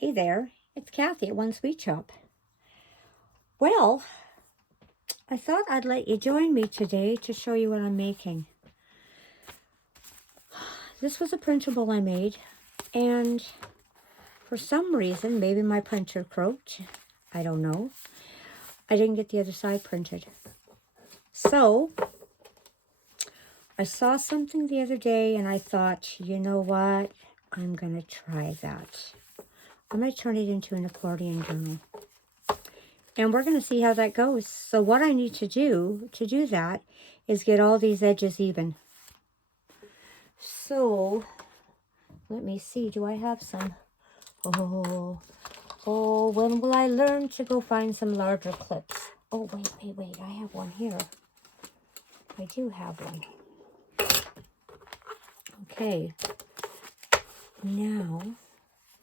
Hey there, it's Kathy at One Sweet Shop. Well, I thought I'd let you join me today to show you what I'm making. This was a printable I made, and for some reason, maybe my printer croaked, I don't know, I didn't get the other side printed. So, I saw something the other day and I thought, you know what, I'm going to try that. I'm going to turn it into an accordion journal. And we're going to see how that goes. So what I need to do that is get all these edges even. So let me see. Do I have some? Oh, when will I learn to go find some larger clips? Oh, wait. I have one here. I do have one. Okay. Now,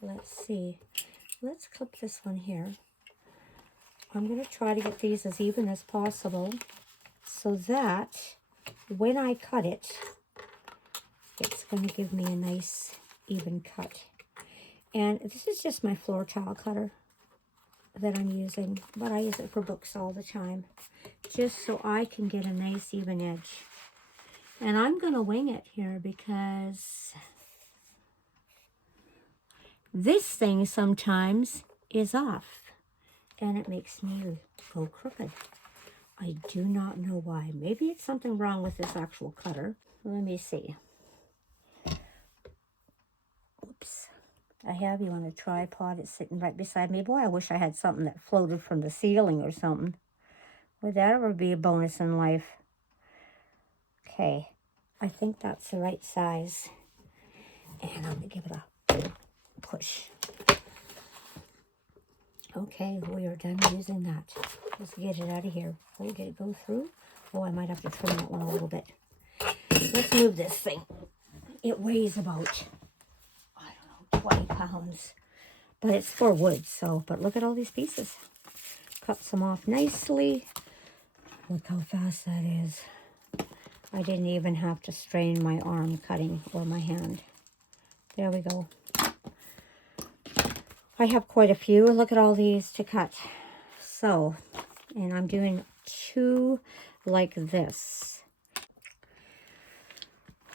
let's see. Let's clip this one here. I'm going to try to get these as even as possible so that when I cut it, it's going to give me a nice even cut. And this is just my floor tile cutter that I'm using, but I use it for books all the time, just so I can get a nice even edge. And I'm going to wing it here because this thing sometimes is off. And it makes me go crooked. I do not know why. Maybe it's something wrong with this actual cutter. Let me see. Oops. I have you on a tripod. It's sitting right beside me. Boy, I wish I had something that floated from the ceiling or something. Would that ever be a bonus in life? Okay. I think that's the right size. And I'm going to give it a push. Okay, we are done using that. Let's get it out of here. Oh, did it go through? Oh, I might have to trim that one a little bit. Let's move this thing. It weighs about, I don't know, 20 pounds. But it's for wood, so, but look at all these pieces. Cut some off nicely. Look how fast that is. I didn't even have to strain my arm cutting or my hand. There we go. I have quite a few. Look at all these to cut. So, and I'm doing 2 like this.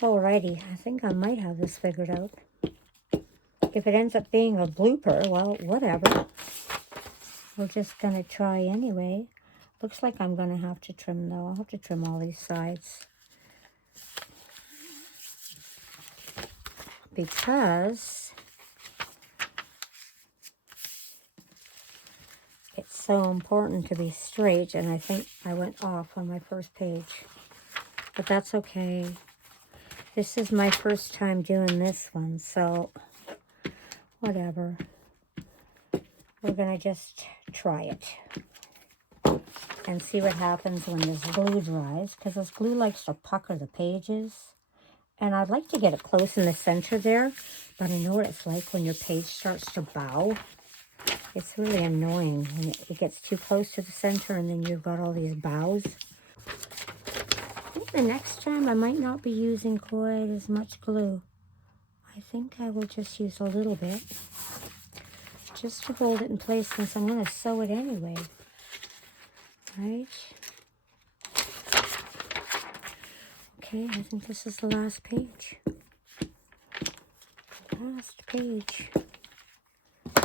Alrighty, I think I might have this figured out. If it ends up being a blooper, well, whatever. We're just going to try anyway. Looks like I'm going to have to trim, though. I'll have to trim all these sides. Because it's so important to be straight, and I think I went off on my first page. But that's okay. This is my first time doing this one, so whatever. We're going to just try it and see what happens when this glue dries, because this glue likes to pucker the pages. And I'd like to get it close in the center there, but I know what it's like when your page starts to bow. It's really annoying when it gets too close to the center and then you've got all these bows. I think the next time I might not be using quite as much glue. I think I will just use a little bit just to hold it in place since I'm going to sew it anyway. Right? Okay, I think this is the last page. Last page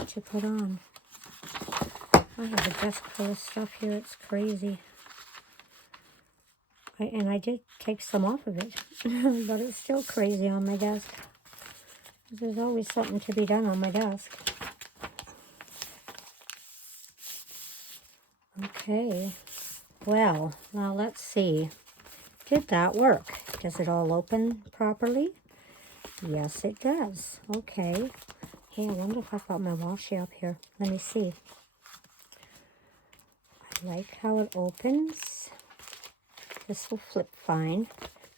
to put on. I have a desk full of stuff here. It's crazy. And I did take some off of it, but it's still crazy on my desk. There's always something to be done on my desk. Okay. Well, now let's see. Did that work? Does it all open properly? Yes, it does. Okay. Hey, I wonder if I've got my washi up here. Let me see. I like how it opens. This will flip fine.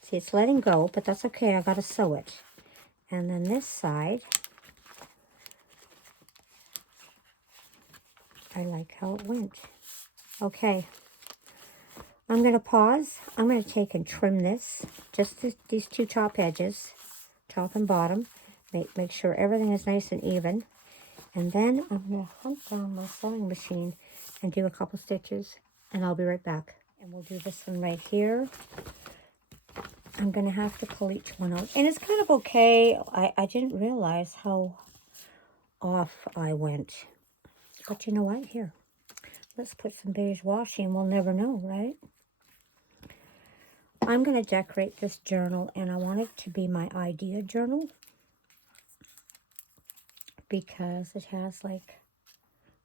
See, it's letting go, but that's okay. I gotta sew it. And then this side, I like how it went. Okay. I'm going to pause. I'm going to take and trim this, just these 2 top edges, top and bottom. Make sure everything is nice and even. And then I'm going to hunt down my sewing machine and do a couple stitches, and I'll be right back. And we'll do this one right here. I'm going to have to pull each one out. And it's kind of okay. I didn't realize how off I went. But you know what? Here, let's put some beige washi and we'll never know, right? I'm going to decorate this journal, and I want it to be my idea journal because it has like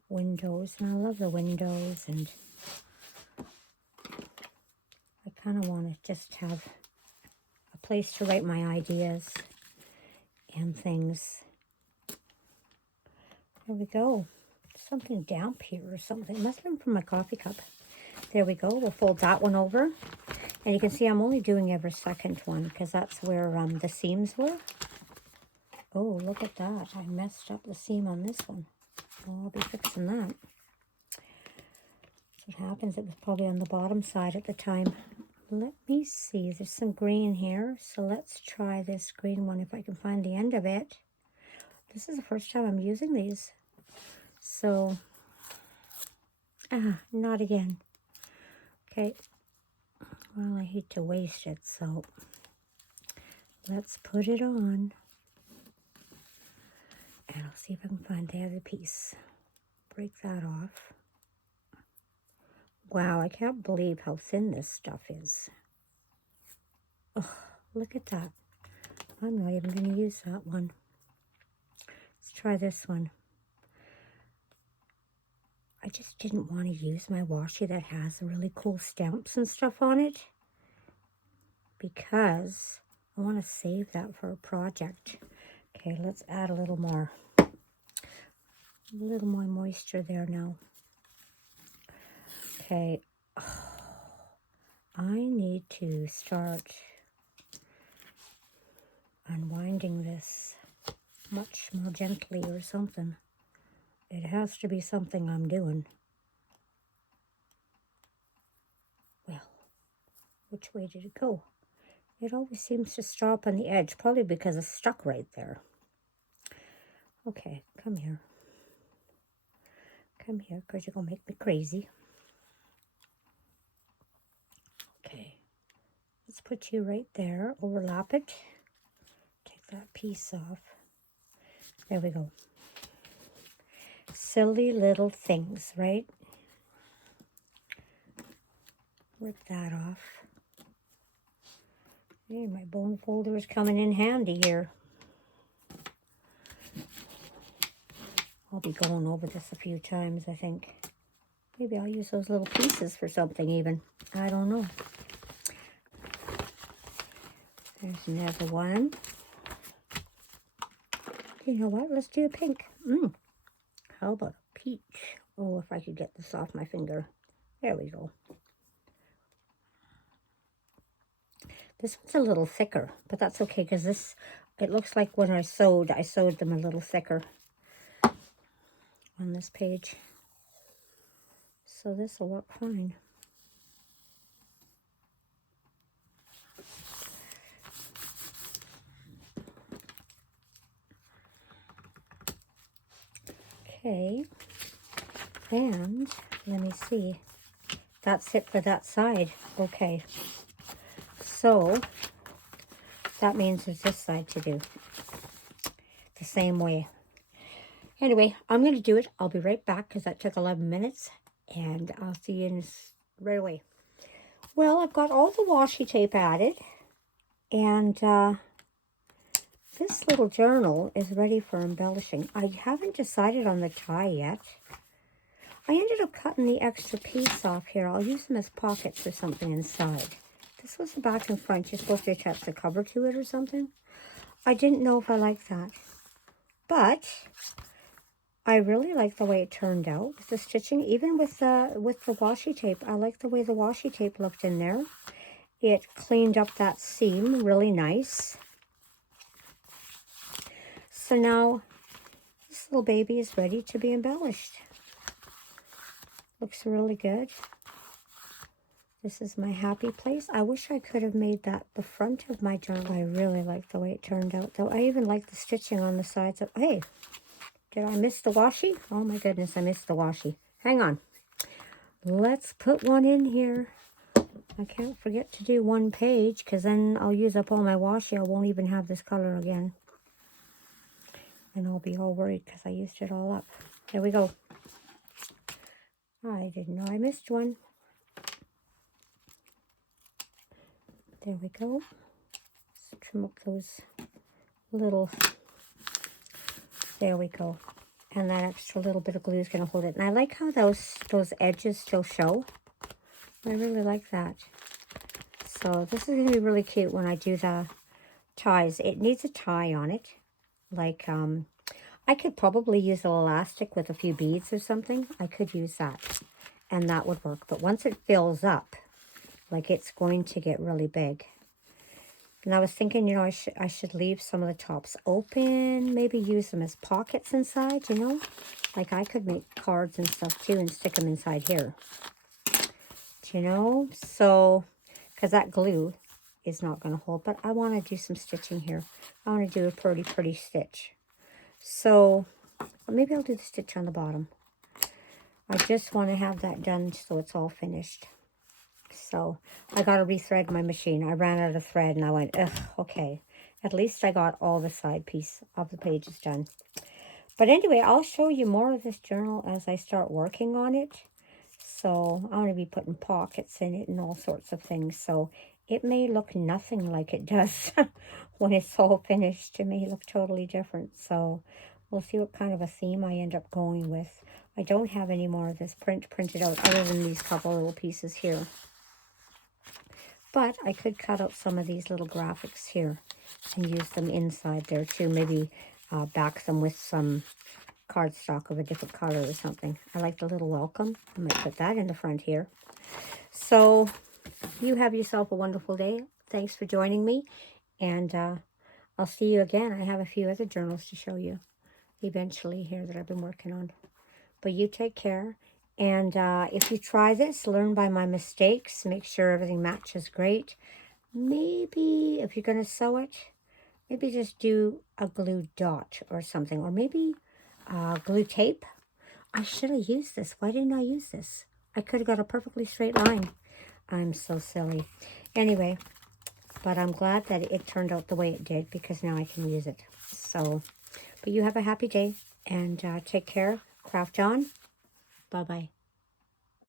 windows, and I love the windows, and I kind of want to just have a place to write my ideas and things. There we go. Something damp here or something. It must have been from my coffee cup. There we go. We'll fold that one over. And you can see I'm only doing every second one because that's where the seams were. Oh, look at that. I messed up the seam on this one. Oh, I'll be fixing that. So what happens, it was probably on the bottom side at the time. Let me see. There's some green here. So let's try this green one if I can find the end of it. This is the first time I'm using these. So, not again. Okay. Well, I hate to waste it, so let's put it on. And I'll see if I can find the other piece. Break that off. Wow, I can't believe how thin this stuff is. Oh, look at that. I'm not even going to use that one. Let's try this one. I just didn't want to use my washi that has really cool stamps and stuff on it because I want to save that for a project. Okay, let's add a little more moisture there now. Okay, I need to start unwinding this much more gently or something. It has to be something I'm doing. Well, which way did it go? It always seems to stop on the edge, probably because it's stuck right there. Okay, come here. Come here, because you're going to make me crazy. Okay, let's put you right there. Overlap it. Take that piece off. There we go. Silly little things, right? Rip that off. Hey, my bone folder is coming in handy here. I'll be going over this a few times, I think. Maybe I'll use those little pieces for something even. I don't know. There's another one. You know what? Let's do a pink. How about a peach? Oh, if I could get this off my finger. There we go. This one's a little thicker, but that's okay because this, it looks like when I sewed them a little thicker on this page. So this will work fine. Okay, and let me see. That's it for that side. Okay, so that means there's this side to do the same way. Anyway, I'm going to do it. I'll be right back because that took 11 minutes, and I'll see you right away. Well, I've got all the washi tape added, and this little journal is ready for embellishing. I haven't decided on the tie yet. I ended up cutting the extra piece off here. I'll use them as pockets or something inside. This was the back and front. You're supposed to attach the cover to it or something. I didn't know if I liked that. But I really like the way it turned out with the stitching. Even with the washi tape, I like the way the washi tape looked in there. It cleaned up that seam really nice. So now this little baby is ready to be embellished. Looks really good. This is my happy place. I wish I could have made that the front of my journal. I really like the way it turned out, though. I even like the stitching on the sides of, hey, Did I miss the washi? Oh my goodness, I missed the washi. Hang on. Let's put one in here. I can't forget to do one page because then I'll use up all my washi. I won't even have this color again. And I'll be all worried because I used it all up. There we go. I didn't know I missed one. There we go. Let's trim up those little... There we go. And that extra little bit of glue is going to hold it. And I like how those edges still show. I really like that. So this is going to be really cute when I do the ties. It needs a tie on it. Like, I could probably use an elastic with a few beads or something. I could use that. And that would work. But once it fills up, like it's going to get really big. And I was thinking, you know, I should leave some of the tops open. Maybe use them as pockets inside, you know. Like I could make cards and stuff too and stick them inside here. Do you know? So, because that glue is not going to hold. But I want to do some stitching here. I want to do a pretty stitch. So, maybe I'll do the stitch on the bottom. I just want to have that done so it's all finished. So I got to rethread my machine. I ran out of thread and I went, ugh, okay. At least I got all the side piece of the pages done. But anyway, I'll show you more of this journal as I start working on it. So I'm going to be putting pockets in it and all sorts of things. So it may look nothing like it does when it's all finished. It may look totally different. So we'll see what kind of a theme I end up going with. I don't have any more of this printed out other than these couple little pieces here. But I could cut out some of these little graphics here and use them inside there too. Maybe back them with some cardstock of a different color or something. I like the little welcome. I might put that in the front here. So you have yourself a wonderful day. Thanks for joining me. And I'll see you again. I have a few other journals to show you eventually here that I've been working on. But you take care. And if you try this, learn by my mistakes. Make sure everything matches great. Maybe if you're going to sew it, maybe just do a glue dot or something. Or maybe glue tape. I should have used this. Why didn't I use this? I could have got a perfectly straight line. I'm so silly. Anyway, but I'm glad that it turned out the way it did because now I can use it. So, but you have a happy day and take care. Craft on. Bye-bye.